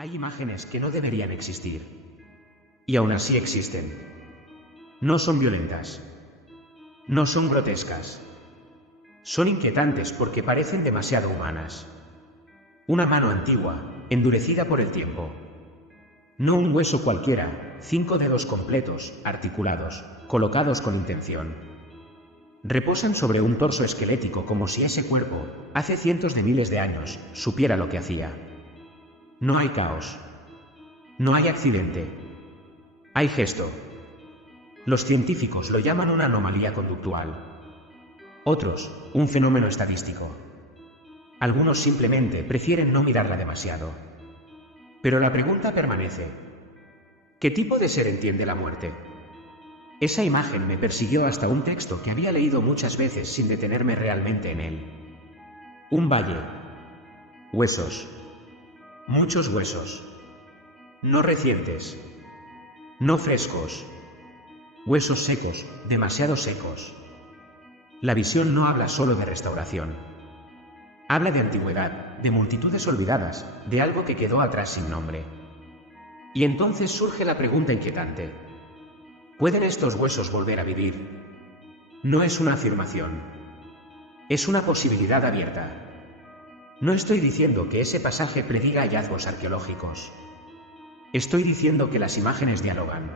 Hay imágenes que no deberían existir. Y aún así existen. No son violentas. No son grotescas. Son inquietantes porque parecen demasiado humanas. Una mano antigua, endurecida por el tiempo. No un hueso cualquiera, 5 dedos completos, articulados, colocados con intención. Reposan sobre un torso esquelético como si ese cuerpo, hace cientos de miles de años, supiera lo que hacía. No hay caos. No hay accidente. Hay gesto. Los científicos lo llaman una anomalía conductual. Otros, un fenómeno estadístico. Algunos simplemente prefieren no mirarla demasiado. Pero la pregunta permanece. ¿Qué tipo de ser entiende la muerte? Esa imagen me persiguió hasta un texto que había leído muchas veces sin detenerme realmente en él. Un valle. Huesos. Muchos huesos. No recientes. No frescos. Huesos secos, demasiado secos. La visión no habla solo de restauración. Habla de antigüedad, de multitudes olvidadas, de algo que quedó atrás sin nombre. Y entonces surge la pregunta inquietante. ¿Pueden estos huesos volver a vivir? No es una afirmación. Es una posibilidad abierta. No estoy diciendo que ese pasaje prediga hallazgos arqueológicos. Estoy diciendo que las imágenes dialogan.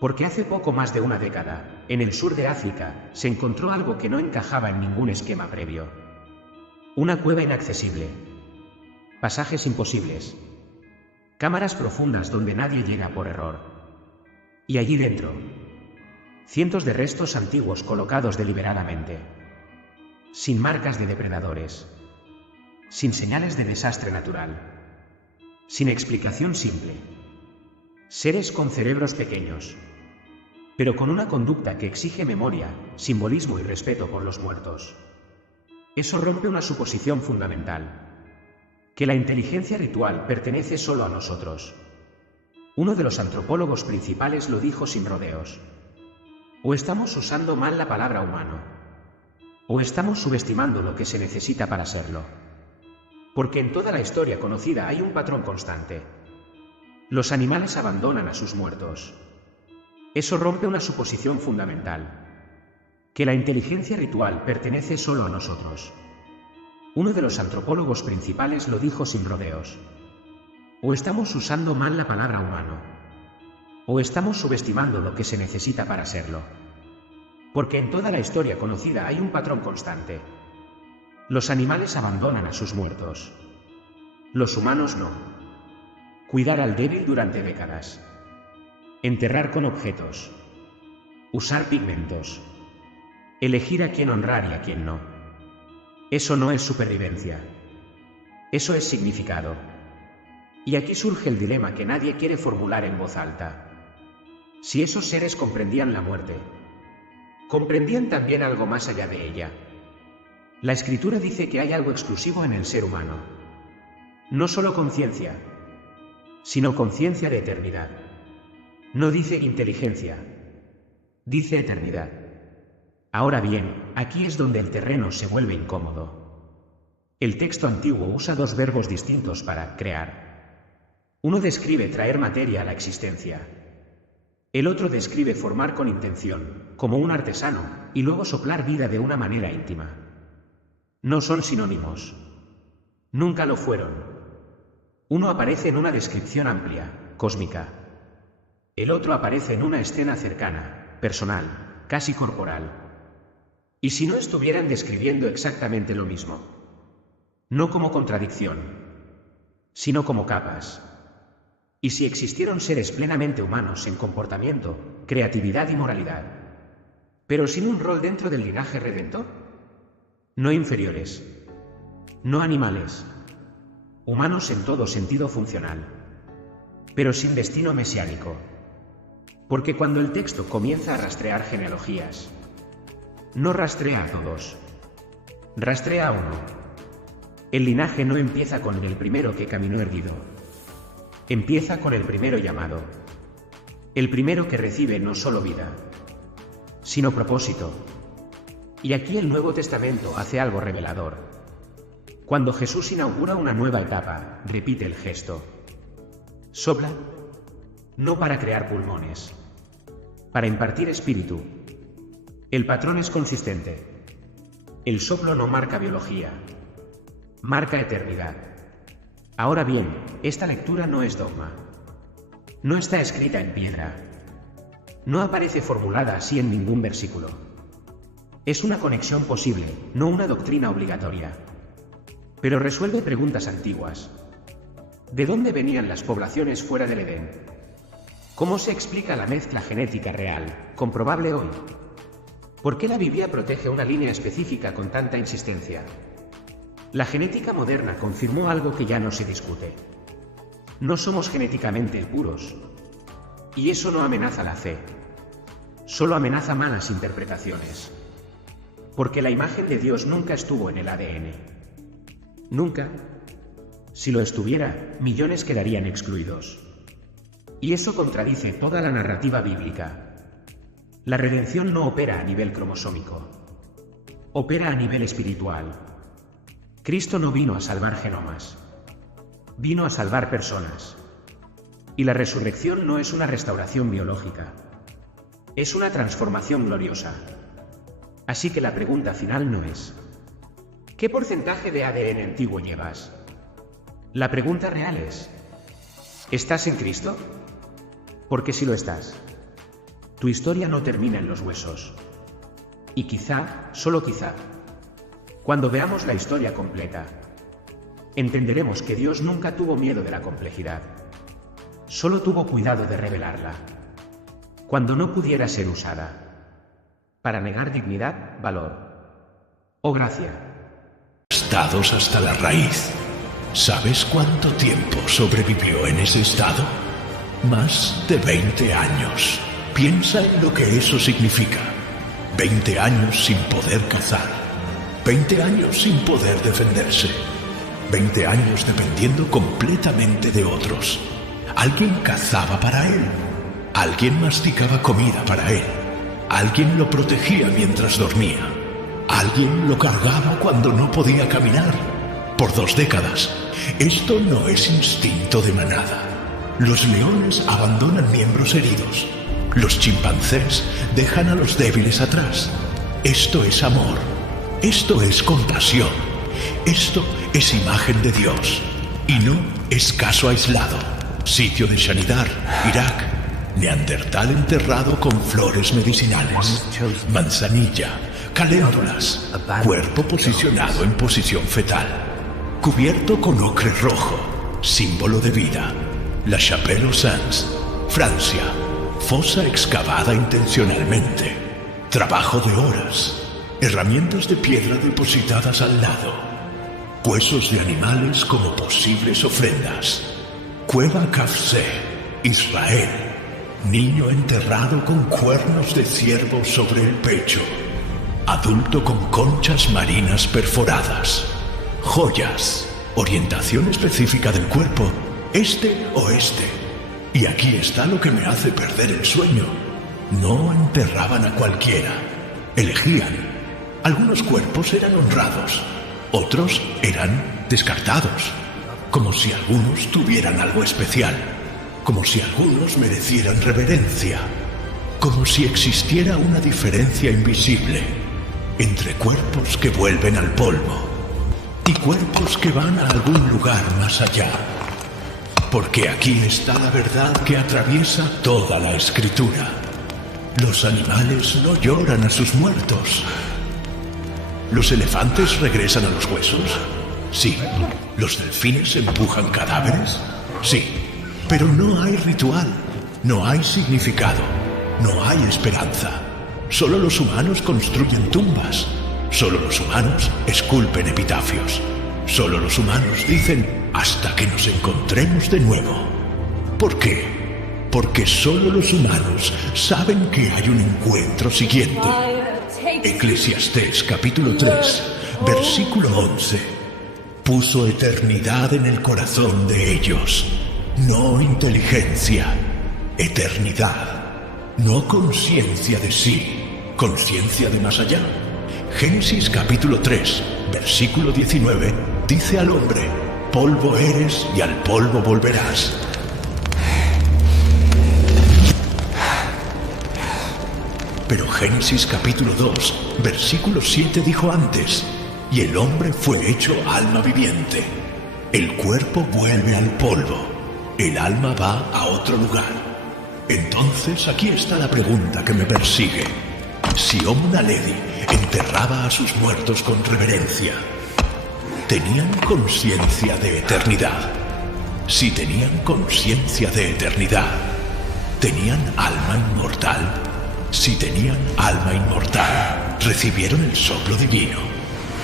Porque hace poco más de una década, en el sur de África, se encontró algo que no encajaba en ningún esquema previo. Una cueva inaccesible. Pasajes imposibles. Cámaras profundas donde nadie llega por error. Y allí dentro, cientos de restos antiguos colocados deliberadamente. Sin marcas de depredadores. Sin señales de desastre natural. Sin explicación simple. Seres con cerebros pequeños, pero con una conducta que exige memoria, simbolismo y respeto por los muertos. Eso rompe una suposición fundamental. Que la inteligencia ritual pertenece solo a nosotros. Uno de los antropólogos principales lo dijo sin rodeos. O estamos usando mal la palabra humano. O estamos subestimando lo que se necesita para serlo. Porque en toda la historia conocida hay un patrón constante. Los animales abandonan a sus muertos. Eso rompe una suposición fundamental. Que la inteligencia ritual pertenece solo a nosotros. Uno de los antropólogos principales lo dijo sin rodeos. O estamos usando mal la palabra humano. O estamos subestimando lo que se necesita para serlo. Porque en toda la historia conocida hay un patrón constante. Los animales abandonan a sus muertos. Los humanos no. Cuidar al débil durante décadas. Enterrar con objetos. Usar pigmentos. Elegir a quién honrar y a quién no. Eso no es supervivencia. Eso es significado. Y aquí surge el dilema que nadie quiere formular en voz alta. Si esos seres comprendían la muerte, comprendían también algo más allá de ella. La Escritura dice que hay algo exclusivo en el ser humano. No solo conciencia, sino conciencia de eternidad. No dice inteligencia, dice eternidad. Ahora bien, aquí es donde el terreno se vuelve incómodo. El texto antiguo usa dos verbos distintos para crear. Uno describe traer materia a la existencia. El otro describe formar con intención, como un artesano, y luego soplar vida de una manera íntima. No son sinónimos. Nunca lo fueron. Uno aparece en una descripción amplia, cósmica. El otro aparece en una escena cercana, personal, casi corporal. ¿Y si no estuvieran describiendo exactamente lo mismo? No como contradicción, sino como capas. ¿Y si existieron seres plenamente humanos en comportamiento, creatividad y moralidad, pero sin un rol dentro del linaje redentor? No inferiores. No animales. Humanos en todo sentido funcional. Pero sin destino mesiánico. Porque cuando el texto comienza a rastrear genealogías, no rastrea a todos. Rastrea a uno. El linaje no empieza con el primero que caminó erguido. Empieza con el primero llamado. El primero que recibe no solo vida, sino propósito. Y aquí el Nuevo Testamento hace algo revelador. Cuando Jesús inaugura una nueva etapa, repite el gesto. Sopla, no para crear pulmones, para impartir espíritu. El patrón es consistente. El soplo no marca biología, marca eternidad. Ahora bien, esta lectura no es dogma. No está escrita en piedra. No aparece formulada así en ningún versículo. Es una conexión posible, no una doctrina obligatoria. Pero resuelve preguntas antiguas. ¿De dónde venían las poblaciones fuera del Edén? ¿Cómo se explica la mezcla genética real, comprobable hoy? ¿Por qué la Biblia protege una línea específica con tanta insistencia? La genética moderna confirmó algo que ya no se discute. No somos genéticamente puros. Y eso no amenaza la fe. Solo amenaza malas interpretaciones. Porque la imagen de Dios nunca estuvo en el ADN. Nunca. Si lo estuviera, millones quedarían excluidos. Y eso contradice toda la narrativa bíblica. La redención no opera a nivel cromosómico. Opera a nivel espiritual. Cristo no vino a salvar genomas. Vino a salvar personas. Y la resurrección no es una restauración biológica. Es una transformación gloriosa. Así que la pregunta final no es: ¿qué porcentaje de ADN antiguo llevas? La pregunta real es: ¿estás en Cristo? Porque si lo estás, tu historia no termina en los huesos. Y quizá, solo quizá, cuando veamos la historia completa, entenderemos que Dios nunca tuvo miedo de la complejidad. Solo tuvo cuidado de revelarla. Cuando no pudiera ser usada para negar dignidad, valor o gracia. Estados hasta la raíz. ¿Sabes cuánto tiempo sobrevivió en ese estado? Más de 20 años. Piensa en lo que eso significa. 20 años sin poder cazar. 20 años sin poder defenderse. 20 años dependiendo completamente de otros. Alguien cazaba para él. Alguien masticaba comida para él. Alguien lo protegía mientras dormía. Alguien lo cargaba cuando no podía caminar. Por 2 décadas. Esto no es instinto de manada. Los leones abandonan miembros heridos. Los chimpancés dejan a los débiles atrás. Esto es amor. Esto es compasión. Esto es imagen de Dios. Y no es caso aislado. Sitio de Shanidar, Irak. Neandertal enterrado con flores medicinales. Manzanilla. Caléndulas. Cuerpo posicionado en posición fetal. Cubierto con ocre rojo, símbolo de vida. La Chapelle-aux-Saints, Francia. Fosa excavada intencionalmente. Trabajo de horas. Herramientas de piedra depositadas al lado. Huesos de animales como posibles ofrendas. Cueva Kafse, Israel. Niño enterrado con cuernos de ciervo sobre el pecho. Adulto con conchas marinas perforadas. Joyas, orientación específica del cuerpo, este o este. Y aquí está lo que me hace perder el sueño. No enterraban a cualquiera, elegían. Algunos cuerpos eran honrados, otros eran descartados. Como si algunos tuvieran algo especial, como si algunos merecieran reverencia, como si existiera una diferencia invisible entre cuerpos que vuelven al polvo y cuerpos que van a algún lugar más allá. Porque aquí está la verdad que atraviesa toda la escritura. Los animales no lloran a sus muertos. ¿Los elefantes regresan a los huesos? Sí. ¿Los delfines empujan cadáveres? Sí. Pero no hay ritual, no hay significado, no hay esperanza. Solo los humanos construyen tumbas. Solo los humanos esculpen epitafios. Solo los humanos dicen hasta que nos encontremos de nuevo. ¿Por qué? Porque solo los humanos saben que hay un encuentro siguiente. Eclesiastés capítulo 3, versículo 11. Puso eternidad en el corazón de ellos. No inteligencia, eternidad. No conciencia de sí, conciencia de más allá. Génesis capítulo 3, versículo 19, dice al hombre: polvo eres y al polvo volverás. Pero Génesis capítulo 2, versículo 7 dijo antes: y el hombre fue hecho alma viviente. El cuerpo vuelve al polvo, el alma va a otro lugar. Entonces aquí está la pregunta que me persigue. Si Homo naledi enterraba a sus muertos con reverencia, ¿tenían conciencia de eternidad? Si tenían conciencia de eternidad, ¿tenían alma inmortal? Si tenían alma inmortal, recibieron el soplo divino.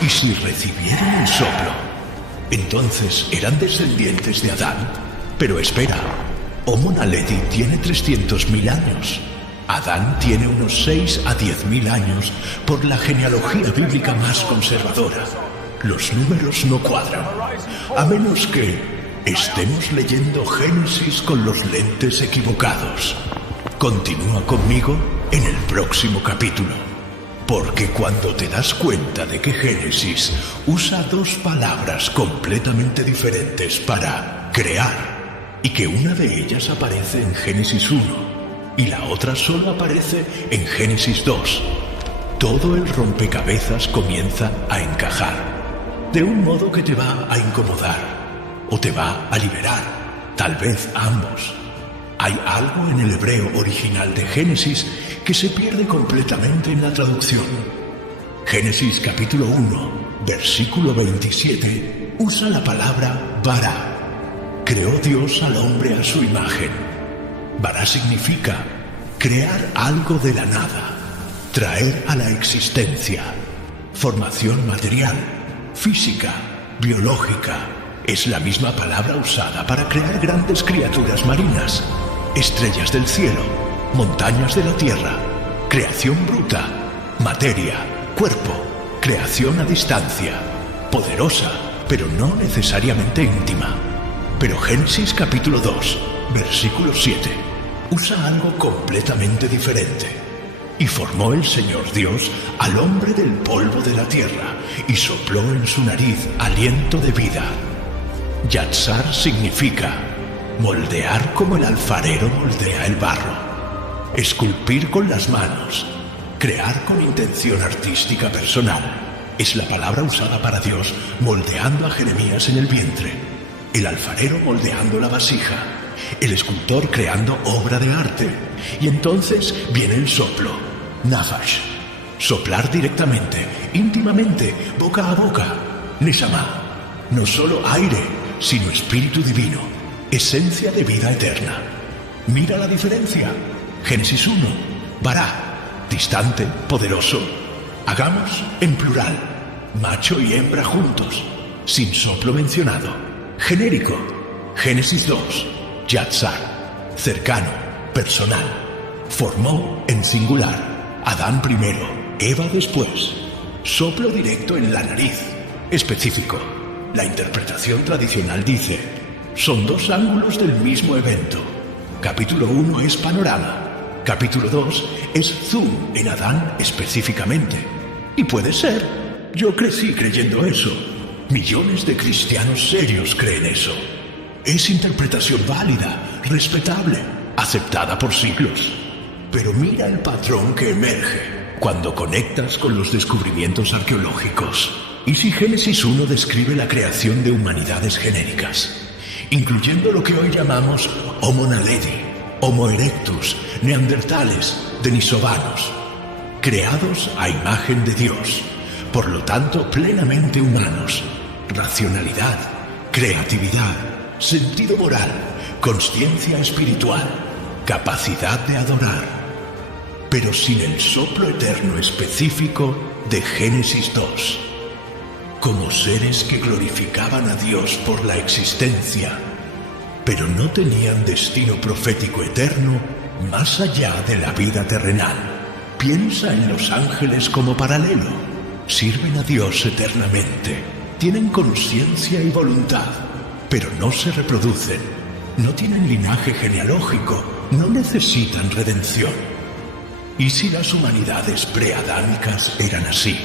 Y si recibieron el soplo, entonces eran descendientes de Adán. Pero espera, Homo naledi tiene 300.000 años. Adán tiene unos 6 a 10.000 años por la genealogía bíblica más conservadora. Los números no cuadran, a menos que estemos leyendo Génesis con los lentes equivocados. Continúa conmigo en el próximo capítulo, porque cuando te das cuenta de que Génesis usa dos palabras completamente diferentes para crear, y que una de ellas aparece en Génesis 1 y la otra solo aparece en Génesis 2, todo el rompecabezas comienza a encajar, de un modo que te va a incomodar o te va a liberar, tal vez ambos. Hay algo en el hebreo original de Génesis que se pierde completamente en la traducción. Génesis capítulo 1, versículo 27, usa la palabra bara. Creó Dios al hombre a su imagen. Bara significa crear algo de la nada, traer a la existencia. Formación material, física, biológica. Es la misma palabra usada para crear grandes criaturas marinas, estrellas del cielo, montañas de la tierra, creación bruta, materia, cuerpo, creación a distancia, poderosa, pero no necesariamente íntima. Pero Génesis capítulo 2, versículo 7, usa algo completamente diferente. Y formó el Señor Dios al hombre del polvo de la tierra, y sopló en su nariz aliento de vida. Yatzar significa moldear como el alfarero moldea el barro, esculpir con las manos, crear con intención artística personal. Es la palabra usada para Dios moldeando a Jeremías en el vientre, el alfarero moldeando la vasija, el escultor creando obra de arte. Y entonces viene el soplo, nafash, soplar directamente, íntimamente, boca a boca, neshama, no solo aire, sino espíritu divino, esencia de vida eterna. Mira la diferencia. Génesis 1, bara, distante, poderoso. Hagamos en plural, macho y hembra juntos, sin soplo mencionado. Genérico. Génesis 2, yatzar, cercano, personal. Formó en singular, Adán primero, Eva después. Soplo directo en la nariz, específico. La interpretación tradicional dice, son dos ángulos del mismo evento. Capítulo 1 es panorama. Capítulo 2 es zoom en Adán específicamente. Y puede ser. Yo crecí creyendo eso. Millones de cristianos serios creen eso. Es interpretación válida, respetable, aceptada por siglos. Pero mira el patrón que emerge cuando conectas con los descubrimientos arqueológicos. ¿Y si Génesis 1 describe la creación de humanidades genéricas, incluyendo lo que hoy llamamos Homo naledi, Homo erectus, neandertales, denisovanos, creados a imagen de Dios, por lo tanto plenamente humanos, racionalidad, creatividad, sentido moral, consciencia espiritual, capacidad de adorar, pero sin el soplo eterno específico de Génesis 2? Como seres que glorificaban a Dios por la existencia, pero no tenían destino profético eterno más allá de la vida terrenal. Piensa en los ángeles como paralelo. Sirven a Dios eternamente, tienen conciencia y voluntad, pero no se reproducen, no tienen linaje genealógico, no necesitan redención. ¿Y si las humanidades preadámicas eran así?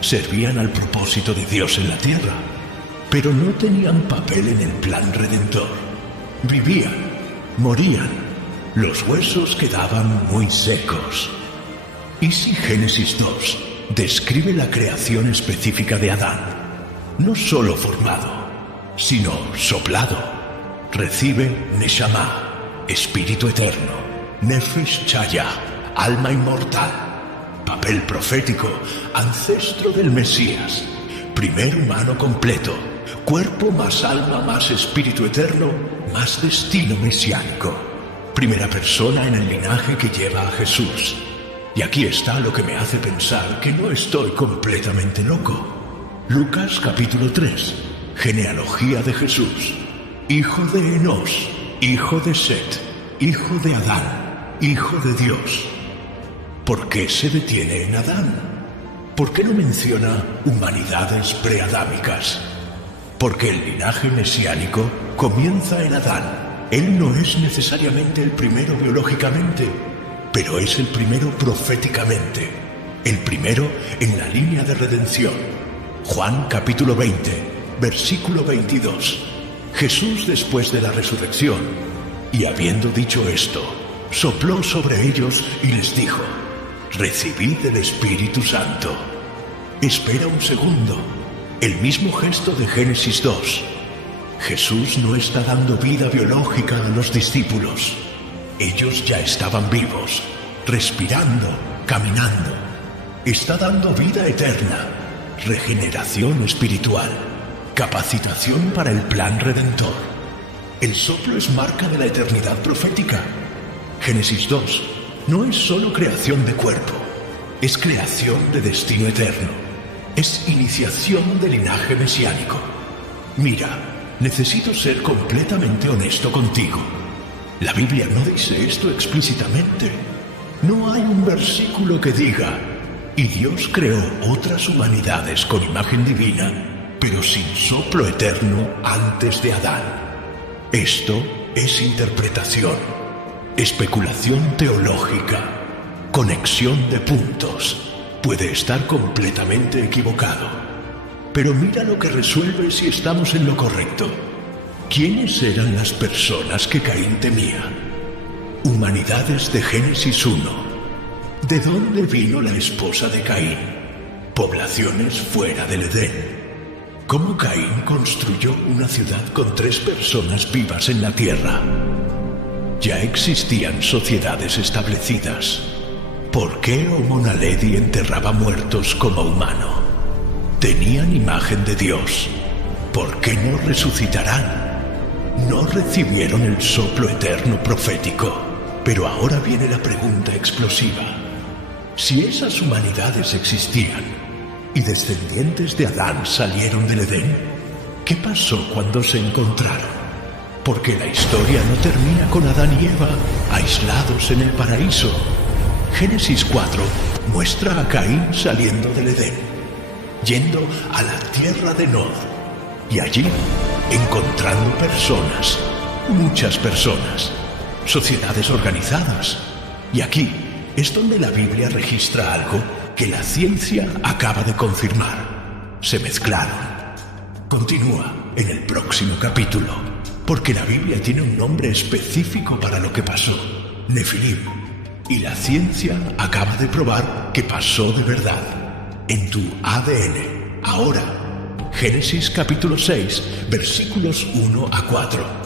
Servían al propósito de Dios en la tierra, pero no tenían papel en el plan redentor. Vivían, morían, los huesos quedaban muy secos. ¿Y si Génesis 2 describe la creación específica de Adán? No solo formado, sino soplado. Recibe Neshama, espíritu eterno, Nefesh Chaya, alma inmortal, papel profético, ancestro del Mesías, primer humano completo, cuerpo más alma más espíritu eterno, más destino mesiánico, primera persona en el linaje que lleva a Jesús. Y aquí está lo que me hace pensar que no estoy completamente loco. Lucas capítulo 3, genealogía de Jesús, hijo de Enos, hijo de Set, hijo de Adán, hijo de Dios. ¿Por qué se detiene en Adán? ¿Por qué no menciona humanidades preadámicas? Porque el linaje mesiánico comienza en Adán. Él no es necesariamente el primero biológicamente, pero es el primero proféticamente, el primero en la línea de redención. Juan capítulo 20, versículo 22. Jesús, después de la resurrección, y habiendo dicho esto, sopló sobre ellos y les dijo: recibid el Espíritu Santo. Espera un segundo. El mismo gesto de Génesis 2. Jesús no está dando vida biológica a los discípulos. Ellos ya estaban vivos, respirando, caminando. Está dando vida eterna, regeneración espiritual, capacitación para el plan redentor. El soplo es marca de la eternidad profética. Génesis 2 no es solo creación de cuerpo, es creación de destino eterno, es iniciación del linaje mesiánico. Mira, necesito ser completamente honesto contigo. La Biblia no dice esto explícitamente. No hay un versículo que diga: y Dios creó otras humanidades con imagen divina, pero sin soplo eterno antes de Adán. Esto es interpretación, especulación teológica, conexión de puntos. Puede estar completamente equivocado. Pero mira lo que resuelve si estamos en lo correcto. ¿Quiénes eran las personas que Caín temía? Humanidades de Génesis 1. ¿De dónde vino la esposa de Caín? Poblaciones fuera del Edén. ¿Cómo Caín construyó una ciudad con 3 personas vivas en la tierra? Ya existían sociedades establecidas. ¿Por qué Homo naledi enterraba muertos como humano? Tenían imagen de Dios. ¿Por qué no resucitarán? No recibieron el soplo eterno profético. Pero ahora viene la pregunta explosiva. Si esas humanidades existían y descendientes de Adán salieron del Edén, ¿qué pasó cuando se encontraron? Porque la historia no termina con Adán y Eva aislados en el paraíso. Génesis 4 muestra a Caín saliendo del Edén, yendo a la tierra de Nod, y allí encontrando personas, muchas personas, sociedades organizadas. Y aquí es donde la Biblia registra algo que la ciencia acaba de confirmar. Se mezclaron. Continúa en el próximo capítulo, porque la Biblia tiene un nombre específico para lo que pasó: Nefilim. Y la ciencia acaba de probar que pasó de verdad en tu ADN. Ahora, Génesis capítulo 6, versículos 1 a 4.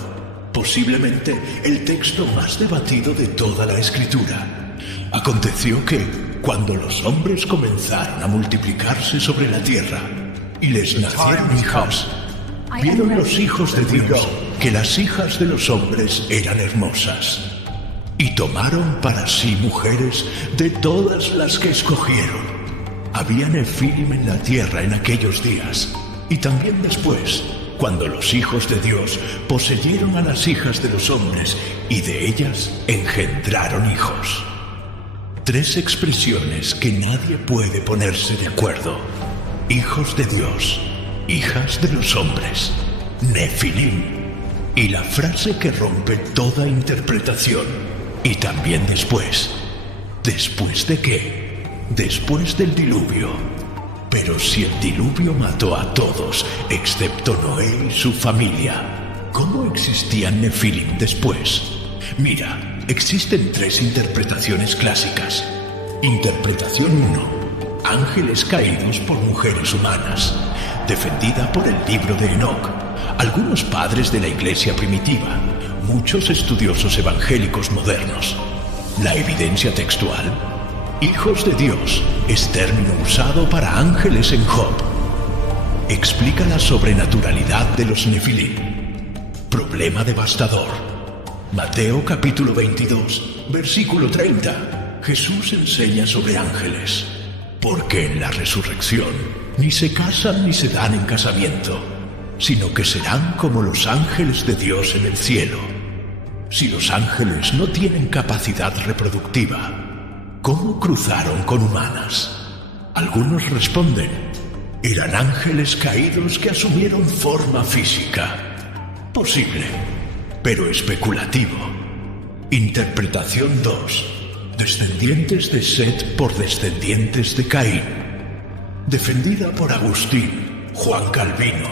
Posiblemente el texto más debatido de toda la Escritura. Aconteció que, cuando los hombres comenzaron a multiplicarse sobre la tierra y les nacieron hijas, vieron los hijos de Dios que las hijas de los hombres eran hermosas, y tomaron para sí mujeres de todas las que escogieron. Había nefilim en la tierra en aquellos días, y también después, cuando los hijos de Dios poseyeron a las hijas de los hombres y de ellas engendraron hijos. 3 expresiones que nadie puede ponerse de acuerdo: hijos de Dios, hijas de los hombres, nefilim. Y la frase que rompe toda interpretación: y también después. ¿Después de qué? Después del diluvio. Pero si el diluvio mató a todos, excepto Noé y su familia, ¿cómo existían nefilim después? Mira, existen 3 interpretaciones clásicas. Interpretación 1. Ángeles caídos por mujeres humanas. Defendida por el libro de Enoch, algunos padres de la iglesia primitiva, muchos estudiosos evangélicos modernos. La evidencia textual. Hijos de Dios es término usado para ángeles en Job. Explica la sobrenaturalidad de los Nefilim. Problema devastador. Mateo capítulo 22, versículo 30. Jesús enseña sobre ángeles. Porque en la resurrección ni se casan ni se dan en casamiento, sino que serán como los ángeles de Dios en el cielo. Si los ángeles no tienen capacidad reproductiva, ¿cómo cruzaron con humanas? Algunos responden, eran ángeles caídos que asumieron forma física. Posible, pero especulativo. Interpretación 2. Descendientes de Set por descendientes de Caín. Defendida por Agustín, Juan Calvino,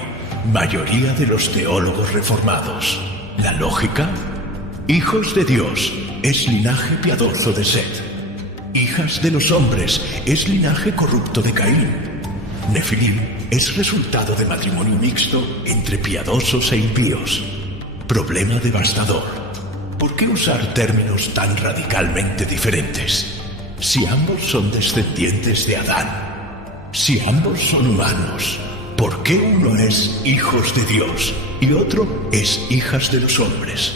mayoría de los teólogos reformados. La lógica: hijos de Dios es linaje piadoso de Set. Hijas de los hombres es linaje corrupto de Caín. Nefilim es resultado de matrimonio mixto entre piadosos e impíos. Problema devastador. ¿Por qué usar términos tan radicalmente diferentes? Si ambos son descendientes de Adán, si ambos son humanos, ¿por qué uno es hijos de Dios y otro es hijas de los hombres?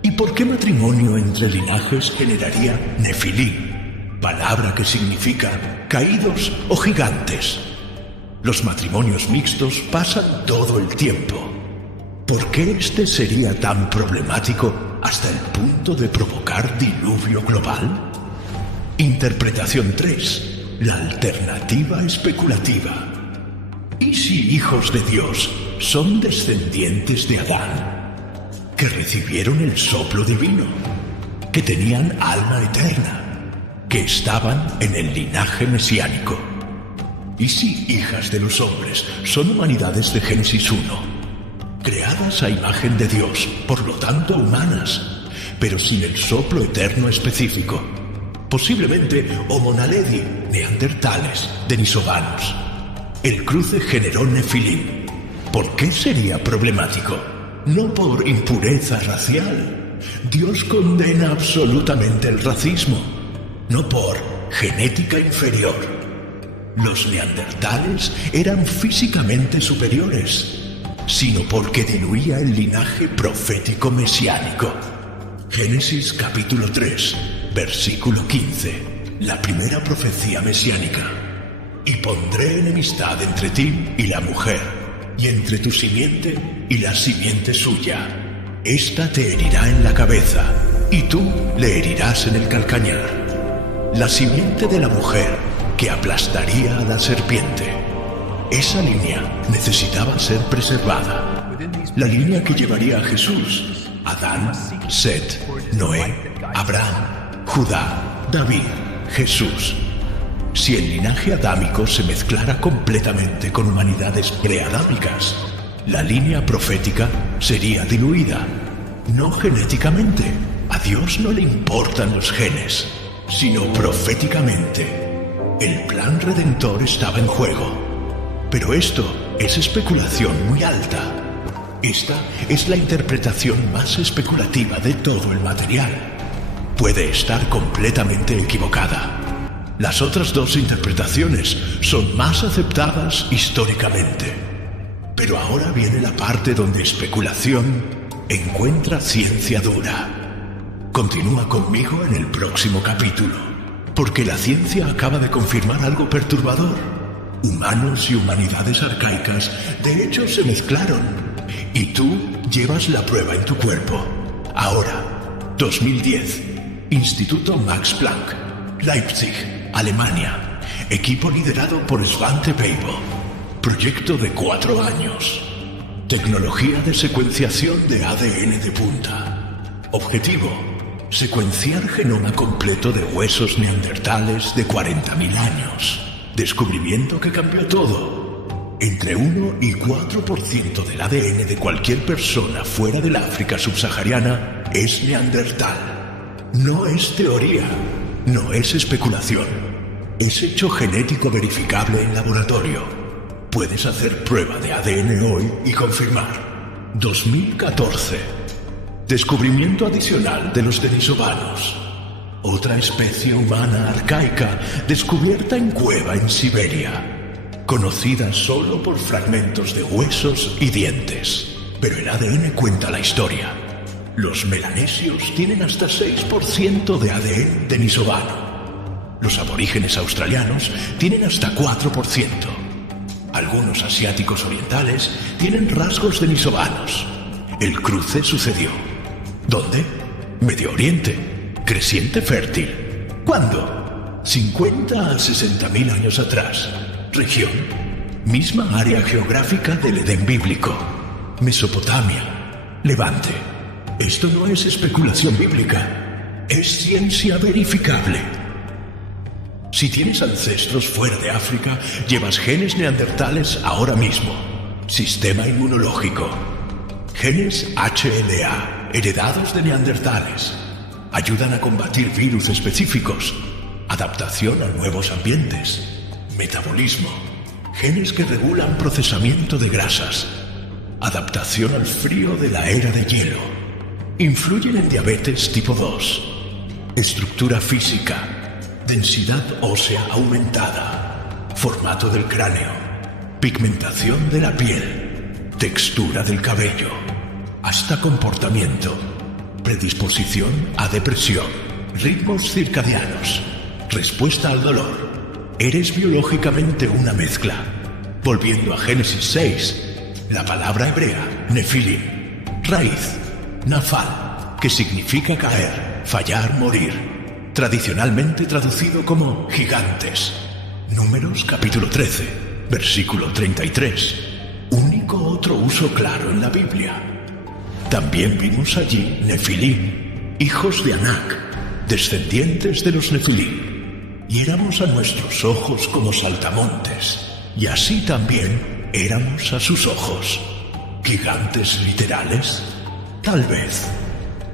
¿Y por qué matrimonio entre linajes generaría Nefilim, palabra que significa caídos o gigantes? Los matrimonios mixtos pasan todo el tiempo. ¿Por qué este sería tan problemático hasta el punto de provocar diluvio global? Interpretación 3. La alternativa especulativa. ¿Y si hijos de Dios son descendientes de Adán, que recibieron el soplo divino, que tenían alma eterna, que estaban en el linaje mesiánico? ¿Y si hijas de los hombres son humanidades de Génesis 1? Creadas a imagen de Dios, por lo tanto humanas, pero sin el soplo eterno específico. Posiblemente Homo naledi, neandertales, denisovanos. El cruce generó Nefilim. ¿Por qué sería problemático? No por impureza racial. Dios condena absolutamente el racismo. No por genética inferior. Los neandertales eran físicamente superiores, sino porque diluía el linaje profético mesiánico. Génesis capítulo 3, versículo 15, la primera profecía mesiánica. Y pondré enemistad entre ti y la mujer, y entre tu simiente y la simiente suya. Esta te herirá en la cabeza, y tú le herirás en el calcañar. La simiente de la mujer que aplastaría a la serpiente. Esa línea necesitaba ser preservada. La línea que llevaría a Jesús, Adán, Set, Noé, Abraham, Judá, David, Jesús. Si el linaje adámico se mezclara completamente con humanidades preadámicas, la línea profética sería diluida. No genéticamente. A Dios no le importan los genes, sino proféticamente. El plan redentor estaba en juego. Pero esto es especulación muy alta. Esta es la interpretación más especulativa de todo el material. Puede estar completamente equivocada. Las otras dos interpretaciones son más aceptadas históricamente. Pero ahora viene la parte donde especulación encuentra ciencia dura. Continúa conmigo en el próximo capítulo, porque la ciencia acaba de confirmar algo perturbador. Humanos y humanidades arcaicas de hecho se mezclaron, y tú llevas la prueba en tu cuerpo. Ahora, 2010, Instituto Max Planck, Leipzig, Alemania, equipo liderado por Svante Pääbo, proyecto de 4 años, tecnología de secuenciación de ADN de punta, objetivo: secuenciar genoma completo de huesos neandertales de 40.000 años. Descubrimiento que cambió todo. Entre 1 y 4% del ADN de cualquier persona fuera del África subsahariana es neandertal. No es teoría, no es especulación. Es hecho genético verificable en laboratorio. Puedes hacer prueba de ADN hoy y confirmar. 2014. Descubrimiento adicional de los denisovanos. Otra especie humana arcaica descubierta en cueva en Siberia. Conocida solo por fragmentos de huesos y dientes. Pero el ADN cuenta la historia. Los melanesios tienen hasta 6% de ADN denisovano. Los aborígenes australianos tienen hasta 4%. Algunos asiáticos orientales tienen rasgos denisovanos. El cruce sucedió. ¿Dónde? Medio Oriente. Creciente fértil. ¿Cuándo? 50 a 60.000 años atrás. Región. Misma área geográfica del Edén bíblico. Mesopotamia. Levante. Esto no es especulación bíblica. Es ciencia verificable. Si tienes ancestros fuera de África, llevas genes neandertales ahora mismo. Sistema inmunológico. Genes HLA, heredados de neandertales. Ayudan a combatir virus específicos. Adaptación a nuevos ambientes. Metabolismo. Genes que regulan procesamiento de grasas. Adaptación al frío de la era de hielo. Influyen en diabetes tipo 2. Estructura física. Densidad ósea aumentada. Formato del cráneo. Pigmentación de la piel. Textura del cabello. Hasta comportamiento. Predisposición a depresión. Ritmos circadianos. Respuesta al dolor. Eres biológicamente una mezcla. Volviendo a Génesis 6, la palabra hebrea, nefilim, raíz, nafal, que significa caer, fallar, morir. Tradicionalmente traducido como gigantes. Números capítulo 13, versículo 33. Único otro uso claro en la Biblia. También vimos allí nefilim, hijos de Anak, descendientes de los nefilim. Y éramos a nuestros ojos como saltamontes, y así también éramos a sus ojos. ¿Gigantes literales? Tal vez.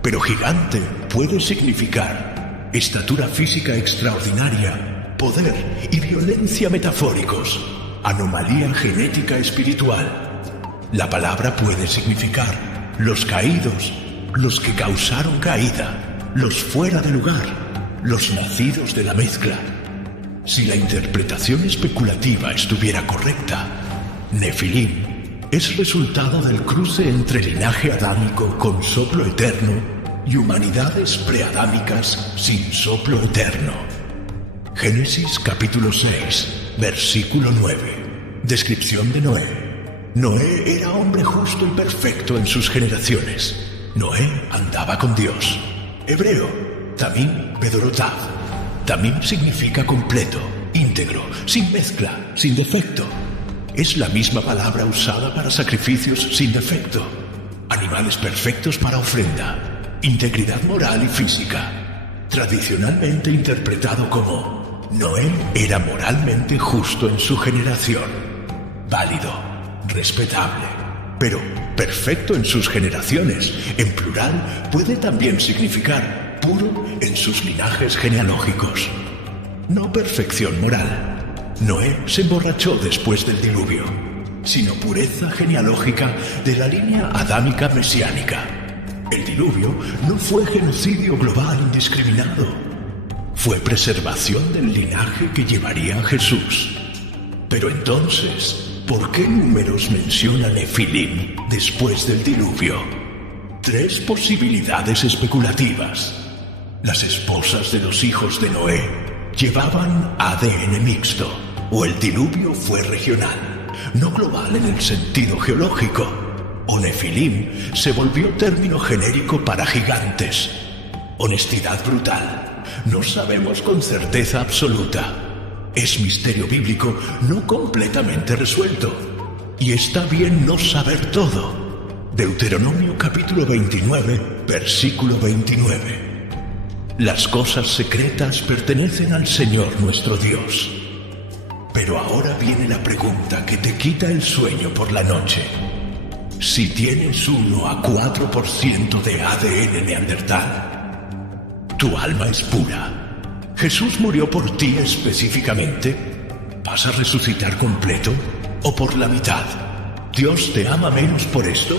Pero gigante puede significar estatura física extraordinaria, poder y violencia metafóricos, anomalía genética espiritual. La palabra puede significar los caídos, los que causaron caída, los fuera de lugar, los nacidos de la mezcla. Si la interpretación especulativa estuviera correcta, nefilim es resultado del cruce entre linaje adámico con soplo eterno y humanidades preadámicas sin soplo eterno. Génesis capítulo 6, versículo 9. Descripción de Noé. Noé era hombre justo y perfecto en sus generaciones. Noé andaba con Dios. Hebreo, tamim bedorotav. Tamim significa completo, íntegro, sin mezcla, sin defecto. Es la misma palabra usada para sacrificios sin defecto. Animales perfectos para ofrenda. Integridad moral y física. Tradicionalmente interpretado como Noé era moralmente justo en su generación. Válido, respetable, pero perfecto en sus generaciones. En plural puede también significar puro en sus linajes genealógicos. No perfección moral. Noé se emborrachó después del diluvio, sino pureza genealógica de la línea adámica mesiánica. El diluvio no fue genocidio global indiscriminado. Fue preservación del linaje que llevaría a Jesús. Pero entonces, ¿por qué Números menciona nefilim después del diluvio? 3 posibilidades especulativas. Las esposas de los hijos de Noé llevaban ADN mixto, o el diluvio fue regional, no global en el sentido geológico. O nefilim se volvió término genérico para gigantes. Honestidad brutal. No sabemos con certeza absoluta. Es misterio bíblico no completamente resuelto. Y está bien no saber todo. Deuteronomio capítulo 29, versículo 29. Las cosas secretas pertenecen al Señor nuestro Dios. Pero ahora viene la pregunta que te quita el sueño por la noche. Si tienes 1 a 4% de ADN neandertal, tu alma es pura. ¿Jesús murió por ti específicamente? ¿Vas a resucitar completo o por la mitad? ¿Dios te ama menos por esto?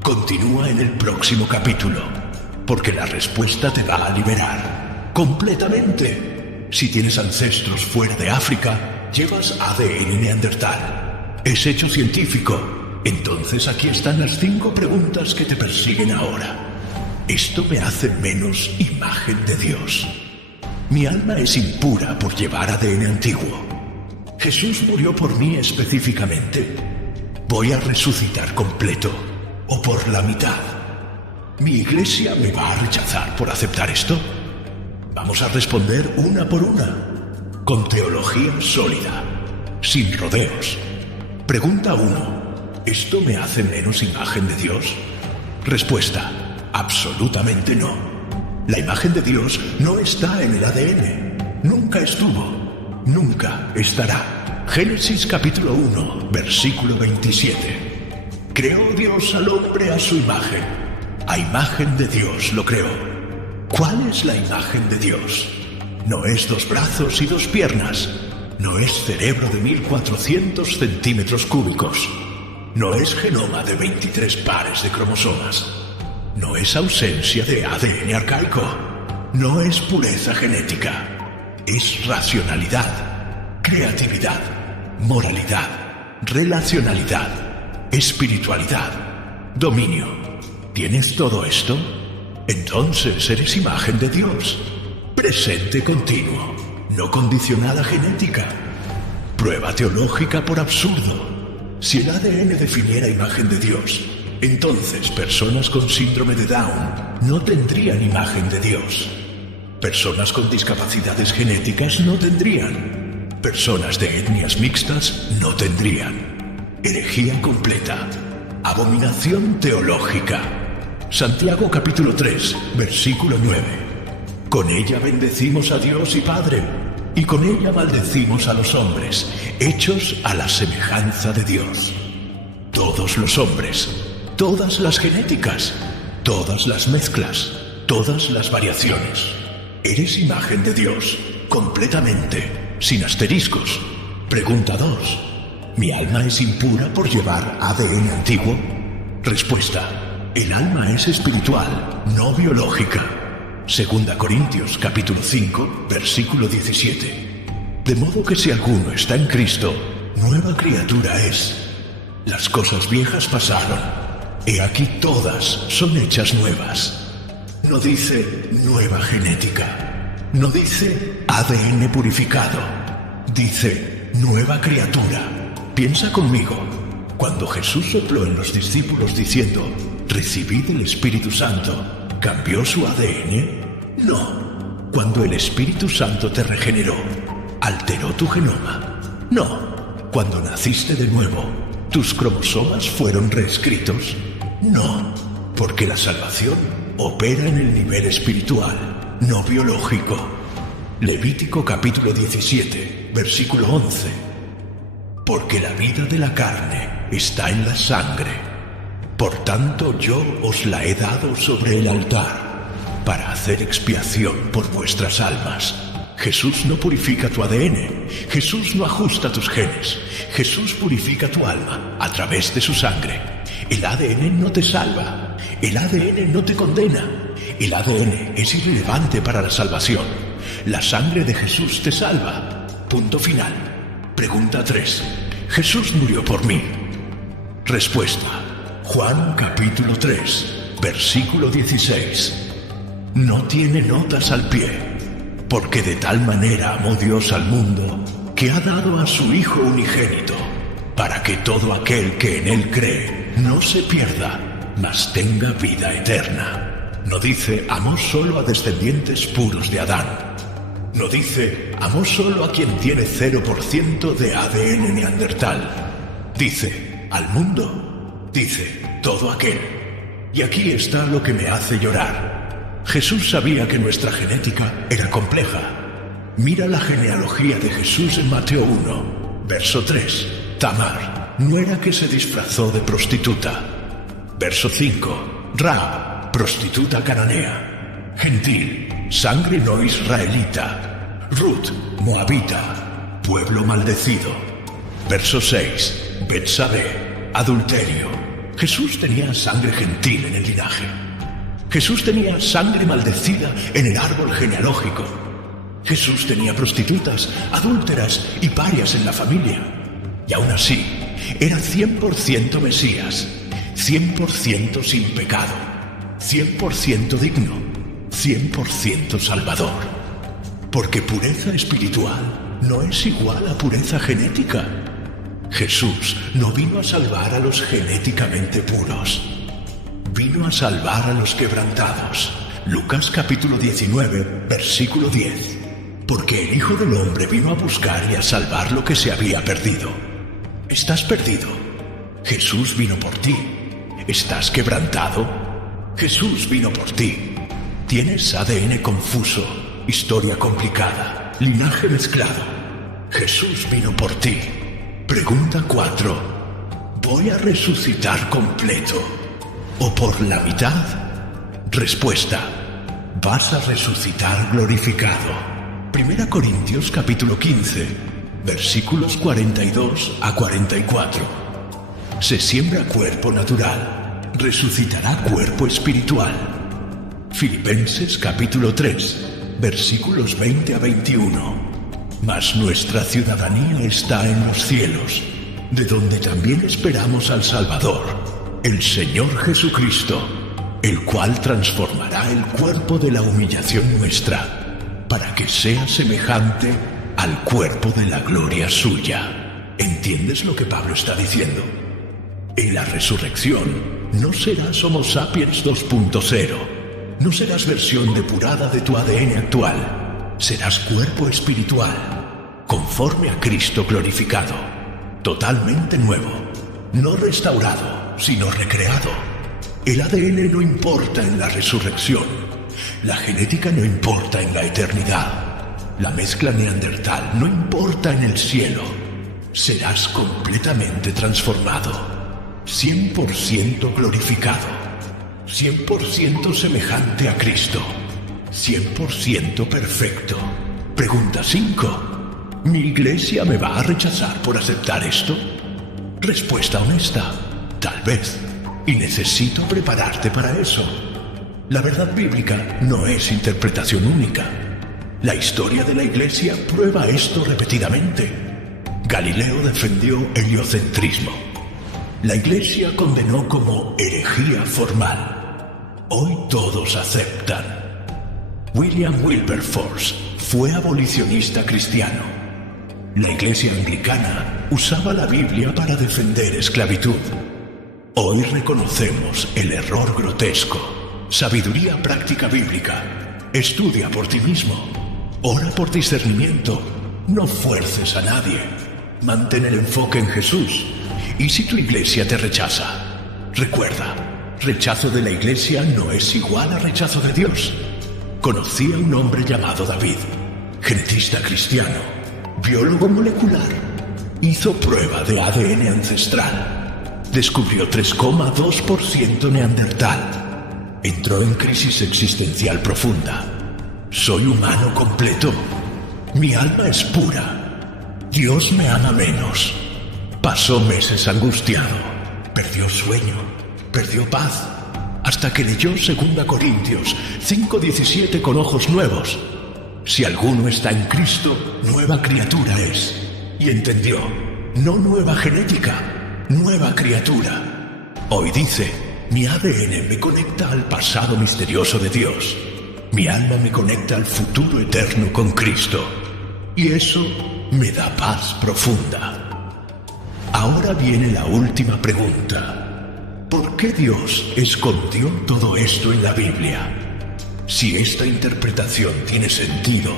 Continúa en el próximo capítulo, porque la respuesta te va a liberar completamente. Si tienes ancestros fuera de África, llevas ADN neandertal. Es hecho científico. Entonces aquí están las 5 preguntas que te persiguen ahora. Esto me hace menos imagen de Dios. Mi alma es impura por llevar ADN antiguo. Jesús murió por mí específicamente. ¿Voy a resucitar completo o por la mitad? ¿Mi iglesia me va a rechazar por aceptar esto? Vamos a responder una por una, con teología sólida, sin rodeos. Pregunta 1. ¿Esto me hace menos imagen de Dios? Respuesta: absolutamente no. La imagen de Dios no está en el ADN. Nunca estuvo. Nunca estará. Génesis capítulo 1, versículo 27. Creó Dios al hombre a su imagen. A imagen de Dios lo creó. ¿Cuál es la imagen de Dios? No es 2 brazos y 2 piernas. No es cerebro de 1400 centímetros cúbicos. No es genoma de 23 pares de cromosomas. No es ausencia de ADN arcaico. No es pureza genética. Es racionalidad, creatividad, moralidad, relacionalidad, espiritualidad, dominio. ¿Tienes todo esto? Entonces eres imagen de Dios. Presente continuo, no condicionada genética. Prueba teológica por absurdo. Si el ADN definiera imagen de Dios, entonces personas con síndrome de Down no tendrían imagen de Dios. Personas con discapacidades genéticas no tendrían. Personas de etnias mixtas no tendrían. Herejía completa. Abominación teológica. Santiago capítulo 3, versículo 9. Con ella bendecimos a Dios y Padre, y con ella maldecimos a los hombres, hechos a la semejanza de Dios. Todos los hombres, todas las genéticas, todas las mezclas, todas las variaciones. Eres imagen de Dios, completamente, sin asteriscos. Pregunta 2. ¿Mi alma es impura por llevar ADN antiguo? Respuesta: el alma es espiritual, no biológica. 2 Corintios capítulo 5, versículo 17. De modo que si alguno está en Cristo, nueva criatura es. Las cosas viejas pasaron, he aquí todas son hechas nuevas. No dice nueva genética, no dice ADN purificado, dice nueva criatura. Piensa conmigo, cuando Jesús sopló en los discípulos diciendo: recibid el Espíritu Santo, ¿cambió su ADN? No. Cuando el Espíritu Santo te regeneró, ¿alteró tu genoma? No. Cuando naciste de nuevo, ¿tus cromosomas fueron reescritos? No. Porque la salvación opera en el nivel espiritual, no biológico. Levítico capítulo 17, versículo 11. Porque la vida de la carne está en la sangre. Por tanto yo os la he dado sobre el altar, para hacer expiación por vuestras almas. Jesús no purifica tu ADN, Jesús no ajusta tus genes, Jesús purifica tu alma a través de su sangre. El ADN no te salva, el ADN no te condena, el ADN es irrelevante para la salvación. La sangre de Jesús te salva. Punto final. Pregunta 3. ¿Jesús murió por mí? Respuesta: Juan capítulo 3, versículo 16. No tiene notas al pie, porque de tal manera amó Dios al mundo, que ha dado a su Hijo unigénito, para que todo aquel que en Él cree no se pierda, mas tenga vida eterna. No dice amó solo a descendientes puros de Adán. No dice amó solo a quien tiene 0% de ADN neandertal. Dice al mundo. Dice todo aquel. Y aquí está lo que me hace llorar. Jesús sabía que nuestra genética era compleja. Mira la genealogía de Jesús en Mateo 1, verso 3. Tamar, nuera que se disfrazó de prostituta. Verso 5. Rahab, prostituta cananea. Gentil, sangre no israelita. Ruth, moabita, pueblo maldecido. Verso 6. Betsabé, adulterio. Jesús tenía sangre gentil en el linaje. Jesús tenía sangre maldecida en el árbol genealógico. Jesús tenía prostitutas, adúlteras y parias en la familia. Y aún así, era 100% Mesías, 100% sin pecado, 100% digno, 100% Salvador. Porque pureza espiritual no es igual a pureza genética. Jesús no vino a salvar a los genéticamente puros. Vino a salvar a los quebrantados. Lucas capítulo 19, versículo 10. Porque el Hijo del Hombre vino a buscar y a salvar lo que se había perdido. ¿Estás perdido? Jesús vino por ti. ¿Estás quebrantado? Jesús vino por ti. ¿Tienes ADN confuso, historia complicada, linaje mezclado? Jesús vino por ti. Pregunta 4. ¿Voy a resucitar completo o por la mitad? Respuesta. Vas a resucitar glorificado. 1 Corintios capítulo 15, versículos 42 a 44. Se siembra cuerpo natural, resucitará cuerpo espiritual. Filipenses capítulo 3, versículos 20 a 21. Mas nuestra ciudadanía está en los cielos, de donde también esperamos al Salvador, el Señor Jesucristo, el cual transformará el cuerpo de la humillación nuestra, para que sea semejante al cuerpo de la gloria suya. ¿Entiendes lo que Pablo está diciendo? En la resurrección no serás Homo sapiens 2.0, no serás versión depurada de tu ADN actual. Serás cuerpo espiritual, conforme a Cristo glorificado, totalmente nuevo, no restaurado, sino recreado. El ADN no importa en la resurrección, la genética no importa en la eternidad, la mezcla neandertal no importa en el cielo. Serás completamente transformado, 100% glorificado, 100% semejante a Cristo. 100% perfecto. Pregunta 5. ¿Mi iglesia me va a rechazar por aceptar esto? Respuesta honesta. Tal vez. Y necesito prepararte para eso. La verdad bíblica no es interpretación única. La historia de la iglesia prueba esto repetidamente. Galileo defendió el heliocentrismo. La iglesia condenó como herejía formal. Hoy todos aceptan. William Wilberforce fue abolicionista cristiano. La iglesia anglicana usaba la Biblia para defender esclavitud. Hoy reconocemos el error grotesco. Sabiduría práctica bíblica. Estudia por ti mismo. Ora por discernimiento. No fuerces a nadie. Mantén el enfoque en Jesús. ¿Y si tu iglesia te rechaza? Recuerda, rechazo de la iglesia no es igual a rechazo de Dios. Conocí a un hombre llamado David, genetista cristiano, biólogo molecular. Hizo prueba de ADN ancestral. Descubrió 3,2% neandertal. Entró en crisis existencial profunda. Soy humano completo. Mi alma es pura. Dios me ama menos. Pasó meses angustiado. Perdió sueño. Perdió paz. Hasta que leyó 2 Corintios 5:17 con ojos nuevos. Si alguno está en Cristo, nueva criatura es. Y entendió, no nueva genética, nueva criatura. Hoy dice, mi ADN me conecta al pasado misterioso de Dios. Mi alma me conecta al futuro eterno con Cristo. Y eso me da paz profunda. Ahora viene la última pregunta. ¿Por qué Dios escondió todo esto en la Biblia? Si esta interpretación tiene sentido,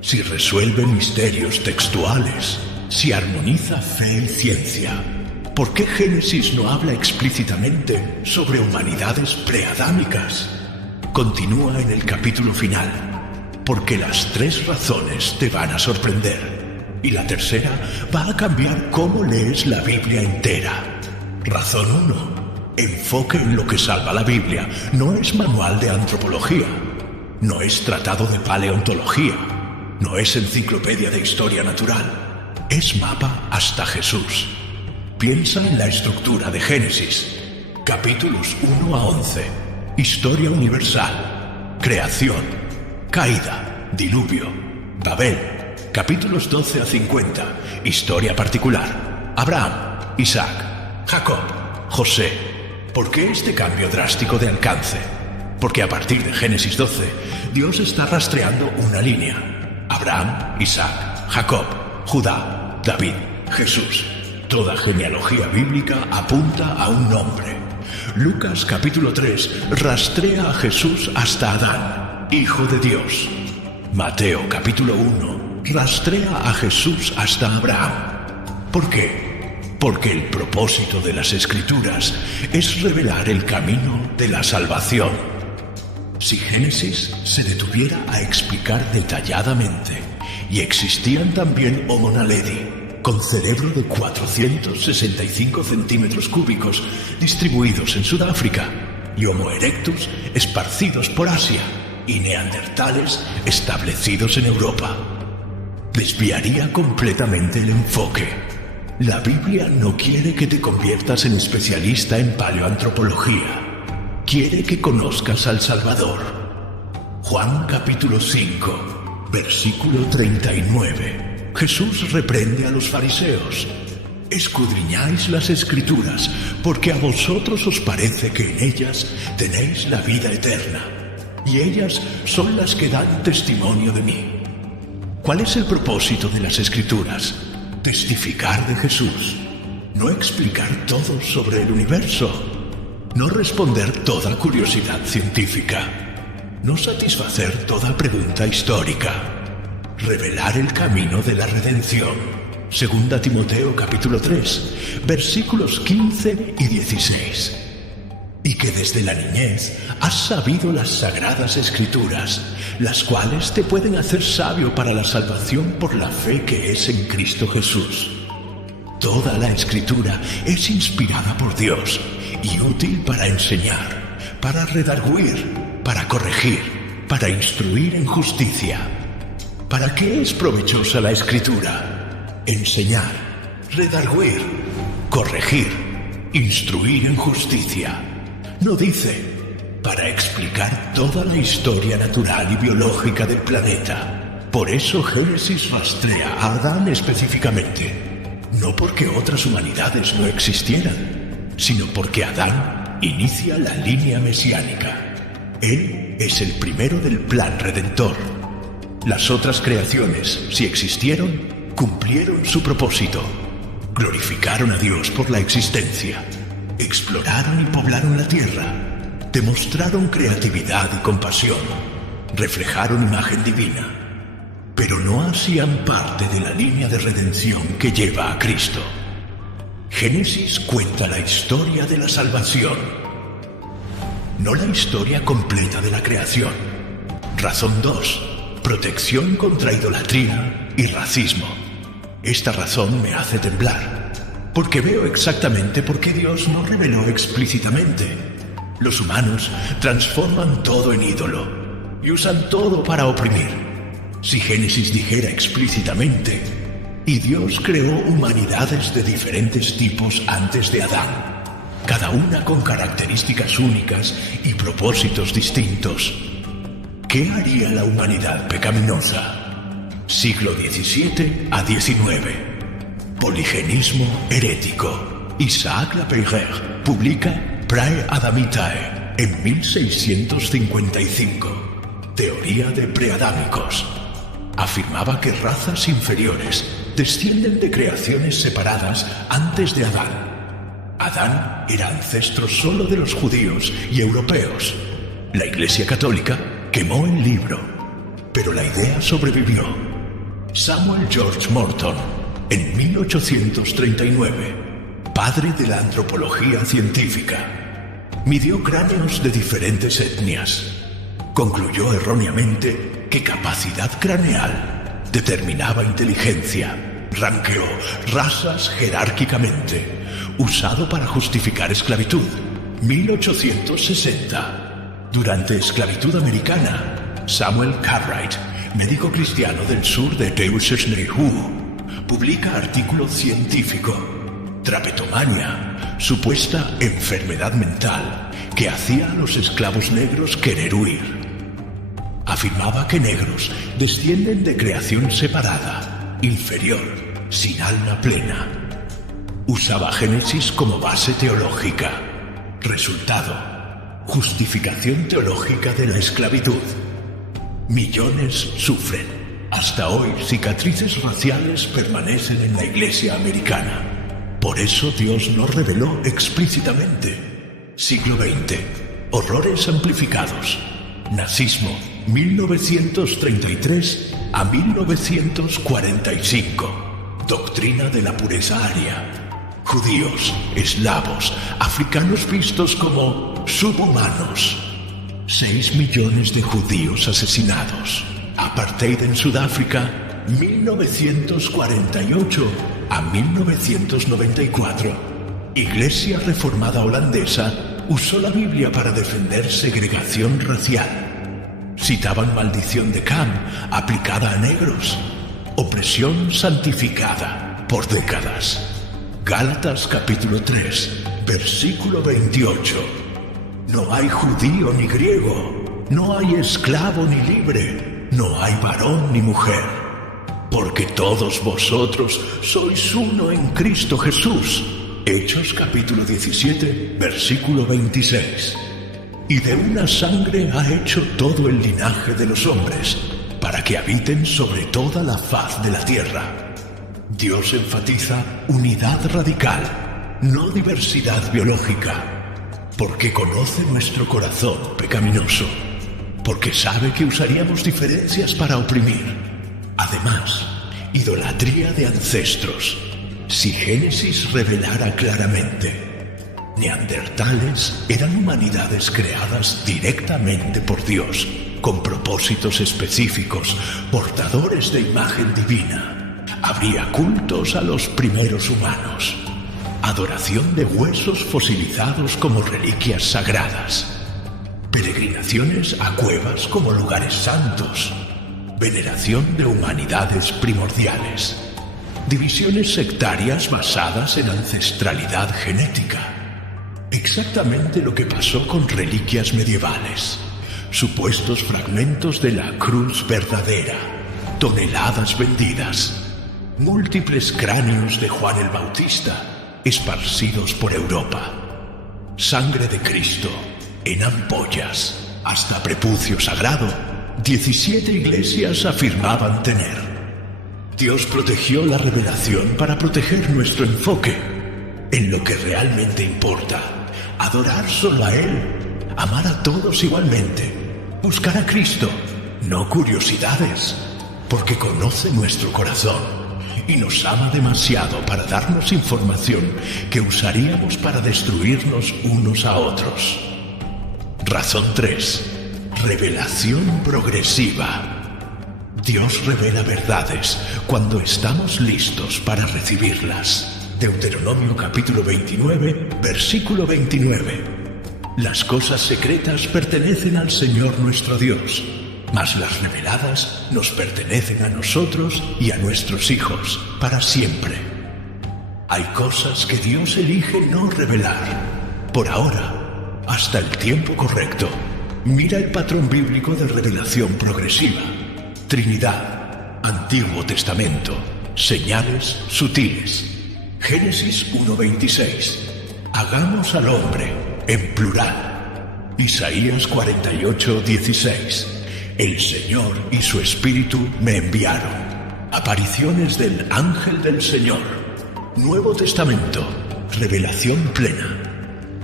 si resuelve misterios textuales, si armoniza fe y ciencia, ¿por qué Génesis no habla explícitamente sobre humanidades preadámicas? Continúa en el capítulo final, porque las 3 razones te van a sorprender, y la tercera va a cambiar cómo lees la Biblia entera. Razón 1. Enfoque en lo que salva la Biblia. No es manual de antropología. No es tratado de paleontología. No es enciclopedia de historia natural, es mapa hasta Jesús. Piensa en la estructura de Génesis, capítulos 1 a 11, historia universal, creación, caída, diluvio, Babel, capítulos 12 a 50, historia particular, Abraham, Isaac, Jacob, José. ¿Por qué este cambio drástico de alcance? Porque a partir de Génesis 12, Dios está rastreando una línea. Abraham, Isaac, Jacob, Judá, David, Jesús. Toda genealogía bíblica apunta a un nombre. Lucas capítulo 3 rastrea a Jesús hasta Adán, hijo de Dios. Mateo capítulo 1 rastrea a Jesús hasta Abraham. ¿Por qué? Porque el propósito de las Escrituras es revelar el camino de la salvación. Si Génesis se detuviera a explicar detalladamente, y existían también Homo naledi, con cerebro de 465 centímetros cúbicos distribuidos en Sudáfrica, y Homo erectus esparcidos por Asia, y neandertales establecidos en Europa, desviaría completamente el enfoque. La Biblia no quiere que te conviertas en especialista en paleoantropología. Quiere que conozcas al Salvador. Juan capítulo 5, versículo 39. Jesús reprende a los fariseos. Escudriñáis las Escrituras, porque a vosotros os parece que en ellas tenéis la vida eterna, y ellas son las que dan testimonio de mí. ¿Cuál es el propósito de las Escrituras? Testificar de Jesús, no explicar todo sobre el universo, no responder toda curiosidad científica, no satisfacer toda pregunta histórica, revelar el camino de la redención. 2 Timoteo capítulo 3, versículos 15 y 16. Y que desde la niñez has sabido las sagradas Escrituras, las cuales te pueden hacer sabio para la salvación por la fe que es en Cristo Jesús. Toda la Escritura es inspirada por Dios y útil para enseñar, para redarguir, para corregir, para instruir en justicia. ¿Para qué es provechosa la Escritura? Enseñar, redarguir, corregir, instruir en justicia. No dice, para explicar toda la historia natural y biológica del planeta. Por eso Génesis rastrea a Adán específicamente. No porque otras humanidades no existieran, sino porque Adán inicia la línea mesiánica. Él es el primero del plan redentor. Las otras creaciones, si existieron, cumplieron su propósito. Glorificaron a Dios por la existencia. Exploraron y poblaron la tierra. Demostraron creatividad y compasión. Reflejaron imagen divina. Pero no hacían parte de la línea de redención que lleva a Cristo. Génesis cuenta la historia de la salvación, no la historia completa de la creación. Razón 2. Protección contra idolatría y racismo. Esta razón me hace temblar, porque veo exactamente por qué Dios no reveló explícitamente. Los humanos transforman todo en ídolo y usan todo para oprimir. Si Génesis dijera explícitamente, y Dios creó humanidades de diferentes tipos antes de Adán, cada una con características únicas y propósitos distintos, ¿qué haría la humanidad pecaminosa? Siglo XVII a XIX. Poligenismo herético. Isaac Lapeyre publica Prae Adamitae en 1655. Teoría de preadámicos. Afirmaba que razas inferiores descienden de creaciones separadas antes de Adán. Adán era ancestro solo de los judíos y europeos. La Iglesia Católica quemó el libro, pero la idea sobrevivió. Samuel George Morton, en 1839, padre de la antropología científica, midió cráneos de diferentes etnias. Concluyó erróneamente que capacidad craneal determinaba inteligencia. Ranqueó razas jerárquicamente, usado para justificar esclavitud. 1860. Durante esclavitud americana, Samuel Cartwright médico cristiano del sur de Deutschland, publica artículo científico. Trapetomania, supuesta enfermedad mental que hacía a los esclavos negros querer huir. Afirmaba que negros descienden de creación separada, inferior, sin alma plena. Usaba Génesis como base teológica. Resultado: justificación teológica de la esclavitud. Millones sufren. Hasta hoy, cicatrices raciales permanecen en la iglesia americana. Por eso Dios nos reveló explícitamente. Siglo XX. Horrores amplificados. Nazismo, 1933 a 1945. Doctrina de la pureza aria. Judíos, eslavos, africanos vistos como subhumanos. 6 millones de judíos asesinados. Apartheid en Sudáfrica, 1948 a 1994. Iglesia Reformada Holandesa usó la Biblia para defender segregación racial. Citaban maldición de Cam aplicada a negros. Opresión santificada por décadas. Gálatas capítulo 3, versículo 28. No hay judío ni griego, no hay esclavo ni libre, no hay varón ni mujer, porque todos vosotros sois uno en Cristo Jesús. Hechos capítulo 17, versículo 26. Y de una sangre ha hecho todo el linaje de los hombres, para que habiten sobre toda la faz de la tierra. Dios enfatiza unidad radical, no diversidad biológica, porque conoce nuestro corazón pecaminoso, porque sabe que usaríamos diferencias para oprimir. Además, idolatría de ancestros. Si Génesis revelara claramente, neandertales eran humanidades creadas directamente por Dios, con propósitos específicos, portadores de imagen divina. Habría cultos a los primeros humanos, adoración de huesos fosilizados como reliquias sagradas, peregrinaciones a cuevas como lugares santos, veneración de humanidades primordiales, divisiones sectarias basadas en ancestralidad genética. Exactamente lo que pasó con reliquias medievales, supuestos fragmentos de la cruz verdadera, toneladas vendidas, múltiples cráneos de Juan el Bautista esparcidos por Europa, sangre de Cristo en ampollas, hasta prepucio sagrado, 17 iglesias afirmaban tener. Dios protegió la revelación para proteger nuestro enfoque en lo que realmente importa: adorar solo a Él, amar a todos igualmente, buscar a Cristo, no curiosidades, porque conoce nuestro corazón y nos ama demasiado para darnos información que usaríamos para destruirnos unos a otros. Razón 3. Revelación progresiva. Dios revela verdades cuando estamos listos para recibirlas. Deuteronomio capítulo 29, versículo 29. Las cosas secretas pertenecen al Señor nuestro Dios, mas las reveladas nos pertenecen a nosotros y a nuestros hijos para siempre. Hay cosas que Dios elige no revelar, por ahora, hasta el tiempo correcto. Mira el patrón bíblico de revelación progresiva. Trinidad, Antiguo Testamento, señales sutiles. Génesis 1:26. Hagamos al hombre, en plural. Isaías 48:16. El Señor y su Espíritu me enviaron. Apariciones del ángel del Señor. Nuevo Testamento. Revelación plena.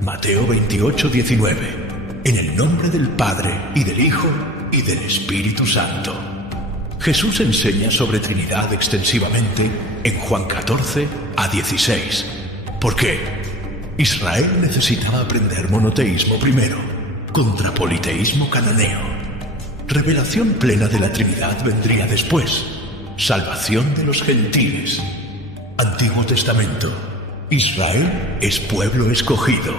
Mateo 28:19. En el nombre del Padre, y del Hijo, y del Espíritu Santo. Jesús enseña sobre Trinidad extensivamente en Juan 14:16. ¿Por qué? Israel necesitaba aprender monoteísmo primero, contra politeísmo cananeo. Revelación plena de la Trinidad vendría después. Salvación de los gentiles. Antiguo Testamento. Israel es pueblo escogido.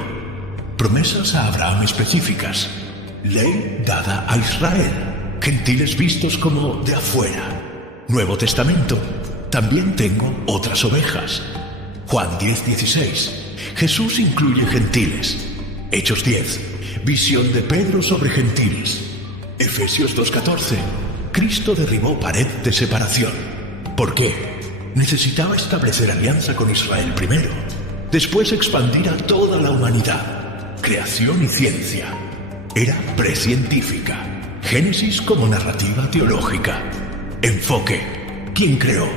Promesas a Abraham específicas. Ley dada a Israel, gentiles vistos como de afuera. Nuevo Testamento, también tengo otras ovejas. Juan 10:16, Jesús incluye gentiles. Hechos 10, visión de Pedro sobre gentiles. Efesios 2:14, Cristo derribó pared de separación. ¿Por qué? Necesitaba establecer alianza con Israel primero, después expandir a toda la humanidad. Creación y ciencia. Era precientífica. Génesis como narrativa teológica. Enfoque. ¿Quién creó?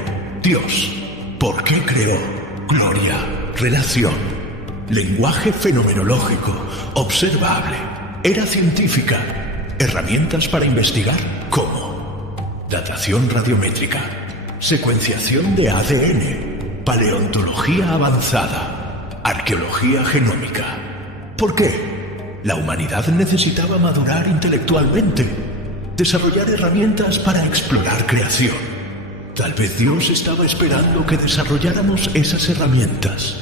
Dios. ¿Por qué creó? Gloria. Relación. Lenguaje fenomenológico. Observable. Era científica. Herramientas para investigar. ¿Cómo? Datación radiométrica. Secuenciación de ADN. Paleontología avanzada. Arqueología genómica. ¿Por qué? La humanidad necesitaba madurar intelectualmente, desarrollar herramientas para explorar creación. Tal vez Dios estaba esperando que desarrolláramos esas herramientas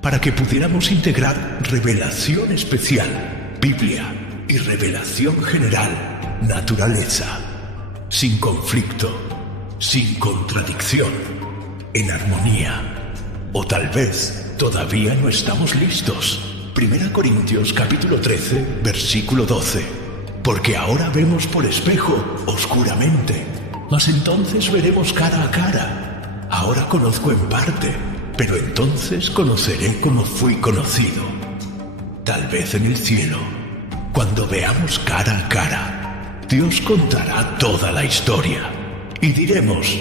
para que pudiéramos integrar revelación especial, Biblia, y revelación general, naturaleza, sin conflicto, sin contradicción, en armonía. O tal vez todavía no estamos listos. 1 Corintios capítulo 13, versículo 12. Porque ahora vemos por espejo, oscuramente, mas entonces veremos cara a cara. Ahora conozco en parte, pero entonces conoceré como fui conocido. Tal vez en el cielo, cuando veamos cara a cara, Dios contará toda la historia y diremos: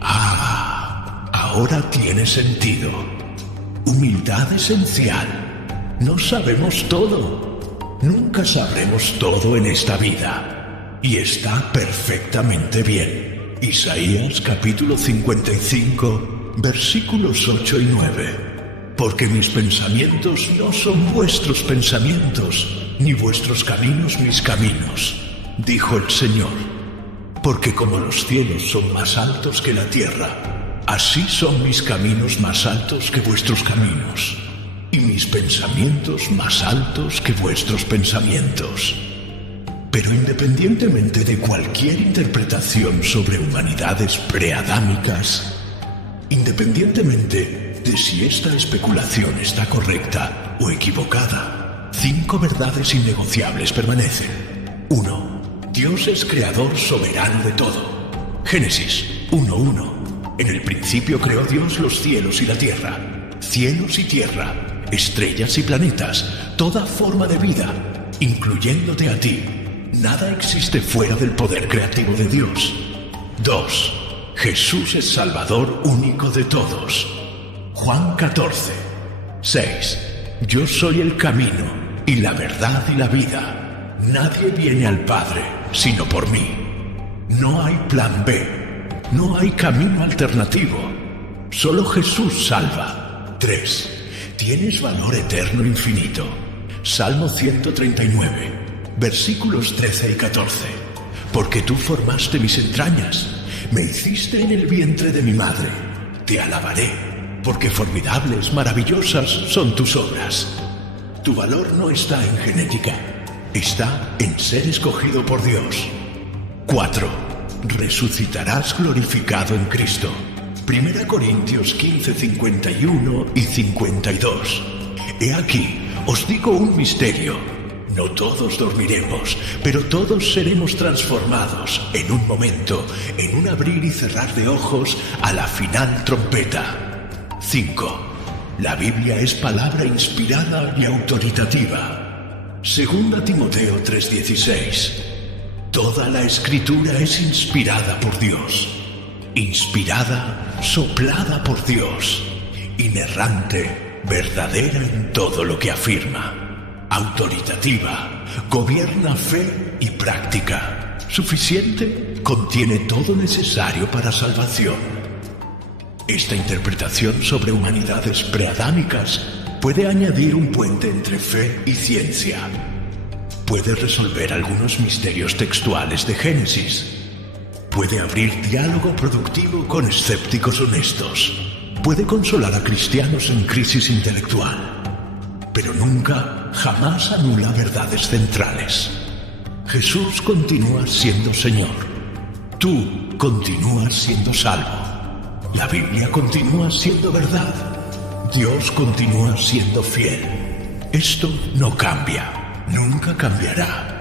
ah, ahora tiene sentido. Humildad esencial. No sabemos todo. Nunca sabremos todo en esta vida. Y está perfectamente bien. Isaías capítulo 55, versículos 8 y 9. Porque mis pensamientos no son vuestros pensamientos, ni vuestros caminos mis caminos, dijo el Señor. Porque como los cielos son más altos que la tierra, así son mis caminos más altos que vuestros caminos, y mis pensamientos más altos que vuestros pensamientos. Pero independientemente de cualquier interpretación sobre humanidades preadámicas, independientemente de si esta especulación está correcta o equivocada, 5 verdades innegociables permanecen. 1. Dios es creador soberano de todo. Génesis 1:1. En el principio creó Dios los cielos y la tierra. Cielos y tierra, estrellas y planetas, toda forma de vida, incluyéndote a ti. Nada existe fuera del poder creativo de Dios. 2. Jesús es Salvador único de todos. Juan 14. 6. Yo soy el camino y la verdad y la vida. Nadie viene al Padre sino por mí. No hay plan B. No hay camino alternativo. Solo Jesús salva. 3. Tienes valor eterno infinito. Salmo 139, versículos 13 y 14. Porque tú formaste mis entrañas, me hiciste en el vientre de mi madre. Te alabaré, porque formidables, maravillosas son tus obras. Tu valor no está en genética, está en ser escogido por Dios. 4. Resucitarás glorificado en Cristo. 1 Corintios 15, 51 y 52. He aquí, os digo un misterio. No todos dormiremos, pero todos seremos transformados en un momento, en un abrir y cerrar de ojos, a la final trompeta. 5. La Biblia es palabra inspirada y autoritativa. 2 Timoteo 3:16. Toda la Escritura es inspirada por Dios. Inspirada, soplada por Dios. Inerrante, verdadera en todo lo que afirma. Autoritativa, gobierna fe y práctica. Suficiente, contiene todo necesario para salvación. Esta interpretación sobre humanidades preadámicas puede añadir un puente entre fe y ciencia. Puede resolver algunos misterios textuales de Génesis. Puede abrir diálogo productivo con escépticos honestos. Puede consolar a cristianos en crisis intelectual. Pero nunca, jamás anula verdades centrales. Jesús continúa siendo Señor. Tú continúas siendo salvo. La Biblia continúa siendo verdad. Dios continúa siendo fiel. Esto no cambia, nunca cambiará.